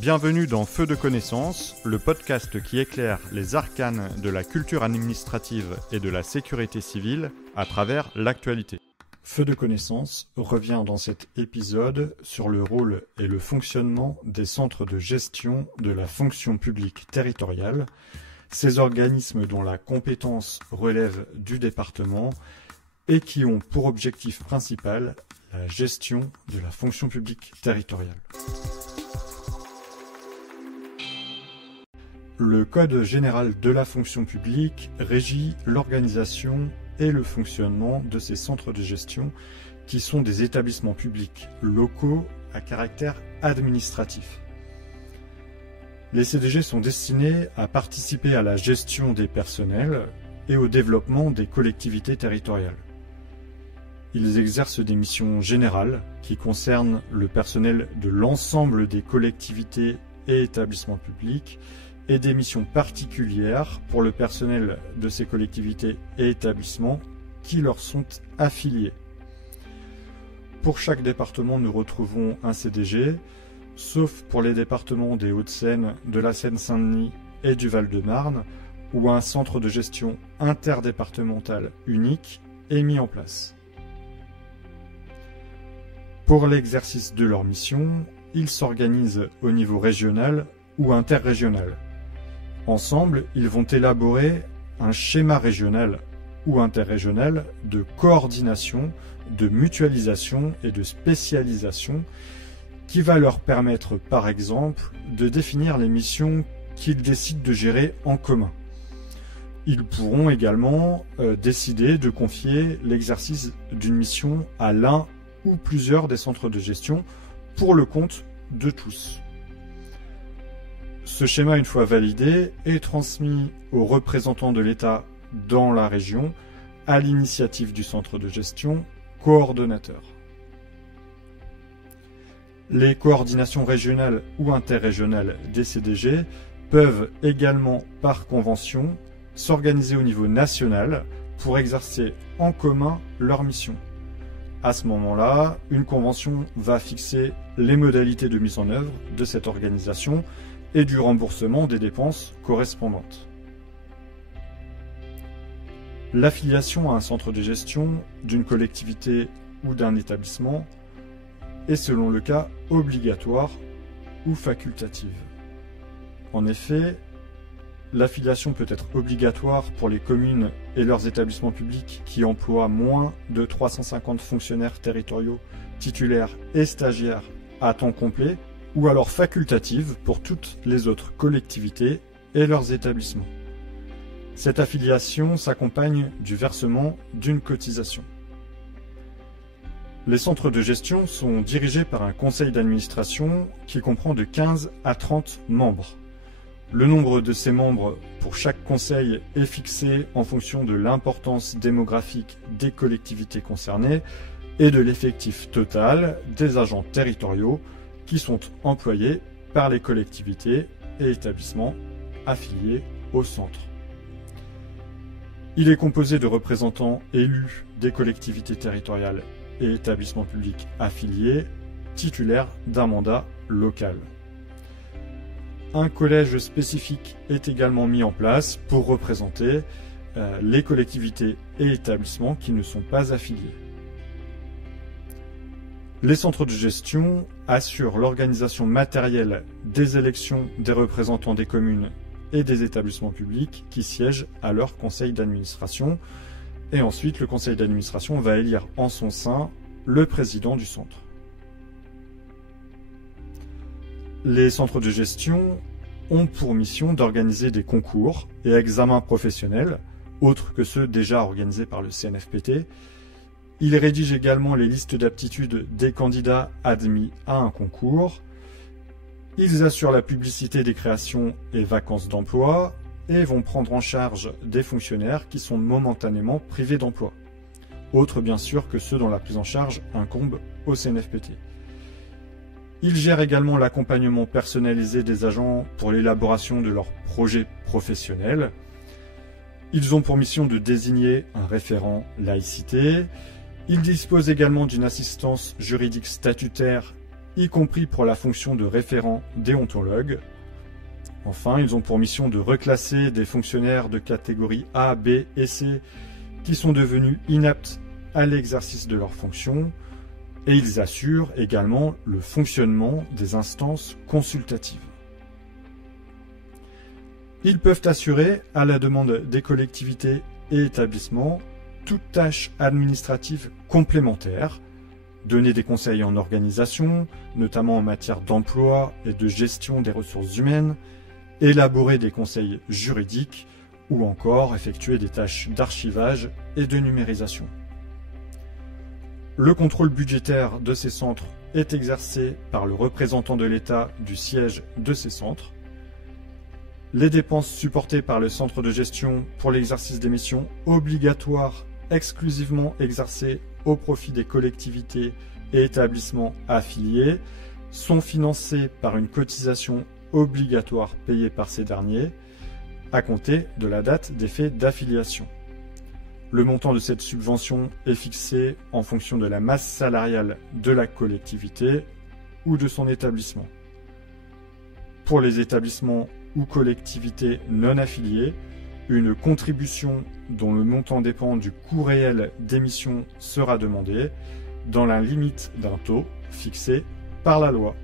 Bienvenue dans Feu de connaissance, le podcast qui éclaire les arcanes de la culture administrative et de la sécurité civile à travers l'actualité. Feu de connaissance revient dans cet épisode sur le rôle et le fonctionnement des centres de gestion de la fonction publique territoriale, ces organismes dont la compétence relève du département et qui ont pour objectif principal la gestion de la fonction publique territoriale. Le Code général de la fonction publique régit l'organisation et le fonctionnement de ces centres de gestion qui sont des établissements publics locaux à caractère administratif. Les CDG sont destinés à participer à la gestion des personnels et au développement des collectivités territoriales. Ils exercent des missions générales qui concernent le personnel de l'ensemble des collectivités et établissements publics et des missions particulières pour le personnel de ces collectivités et établissements qui leur sont affiliés. Pour chaque département, nous retrouvons un CDG, sauf pour les départements des Hauts-de-Seine, de la Seine-Saint-Denis et du Val-de-Marne, où un centre de gestion interdépartemental unique est mis en place. Pour l'exercice de leur mission, ils s'organisent au niveau régional ou interrégional. Ensemble, ils vont élaborer un schéma régional ou interrégional de coordination, de mutualisation et de spécialisation qui va leur permettre, par exemple, de définir les missions qu'ils décident de gérer en commun. Ils pourront également décider de confier l'exercice d'une mission à l'un ou plusieurs des centres de gestion pour le compte de tous. Ce schéma, une fois validé, est transmis aux représentants de l'État dans la région à l'initiative du centre de gestion coordonnateur. Les coordinations régionales ou interrégionales des CDG peuvent également, par convention, s'organiser au niveau national pour exercer en commun leur mission. À ce moment-là, une convention va fixer les modalités de mise en œuvre de cette organisation et du remboursement des dépenses correspondantes. L'affiliation à un centre de gestion d'une collectivité ou d'un établissement est selon le cas obligatoire ou facultative. En effet, l'affiliation peut être obligatoire pour les communes et leurs établissements publics qui emploient moins de 350 fonctionnaires territoriaux, titulaires et stagiaires à temps complet, ou alors facultative pour toutes les autres collectivités et leurs établissements. Cette affiliation s'accompagne du versement d'une cotisation. Les centres de gestion sont dirigés par un conseil d'administration qui comprend de 15 à 30 membres. Le nombre de ces membres pour chaque conseil est fixé en fonction de l'importance démographique des collectivités concernées et de l'effectif total des agents territoriaux qui sont employés par les collectivités et établissements affiliés au centre. Il est composé de représentants élus des collectivités territoriales et établissements publics affiliés, titulaires d'un mandat local. Un collège spécifique est également mis en place pour représenter les collectivités et établissements qui ne sont pas affiliés. Les centres de gestion assurent l'organisation matérielle des élections des représentants des communes et des établissements publics qui siègent à leur conseil d'administration. Et ensuite, le conseil d'administration va élire en son sein le président du centre. Les centres de gestion ont pour mission d'organiser des concours et examens professionnels, autres que ceux déjà organisés par le CNFPT. Ils rédigent également les listes d'aptitude des candidats admis à un concours. Ils assurent la publicité des créations et vacances d'emploi et vont prendre en charge des fonctionnaires qui sont momentanément privés d'emploi. Autres bien sûr que ceux dont la prise en charge incombe au CNFPT. Ils gèrent également l'accompagnement personnalisé des agents pour l'élaboration de leurs projets professionnels. Ils ont pour mission de désigner un référent laïcité. Ils disposent également d'une assistance juridique statutaire y compris pour la fonction de référent déontologue. Enfin, ils ont pour mission de reclasser des fonctionnaires de catégorie A, B et C qui sont devenus inaptes à l'exercice de leurs fonctions, et ils assurent également le fonctionnement des instances consultatives. Ils peuvent assurer, à la demande des collectivités et établissements, toute tâche administrative complémentaire, donner des conseils en organisation, notamment en matière d'emploi et de gestion des ressources humaines, élaborer des conseils juridiques ou encore effectuer des tâches d'archivage et de numérisation. Le contrôle budgétaire de ces centres est exercé par le représentant de l'État du siège de ces centres. Les dépenses supportées par le centre de gestion pour l'exercice des missions obligatoires exclusivement exercées au profit des collectivités et établissements affiliés sont financées par une cotisation obligatoire payée par ces derniers à compter de la date des faits d'affiliation. Le montant de cette subvention est fixé en fonction de la masse salariale de la collectivité ou de son établissement. Pour les établissements ou collectivités non affiliées, une contribution dont le montant dépend du coût réel d'émission sera demandée dans la limite d'un taux fixé par la loi.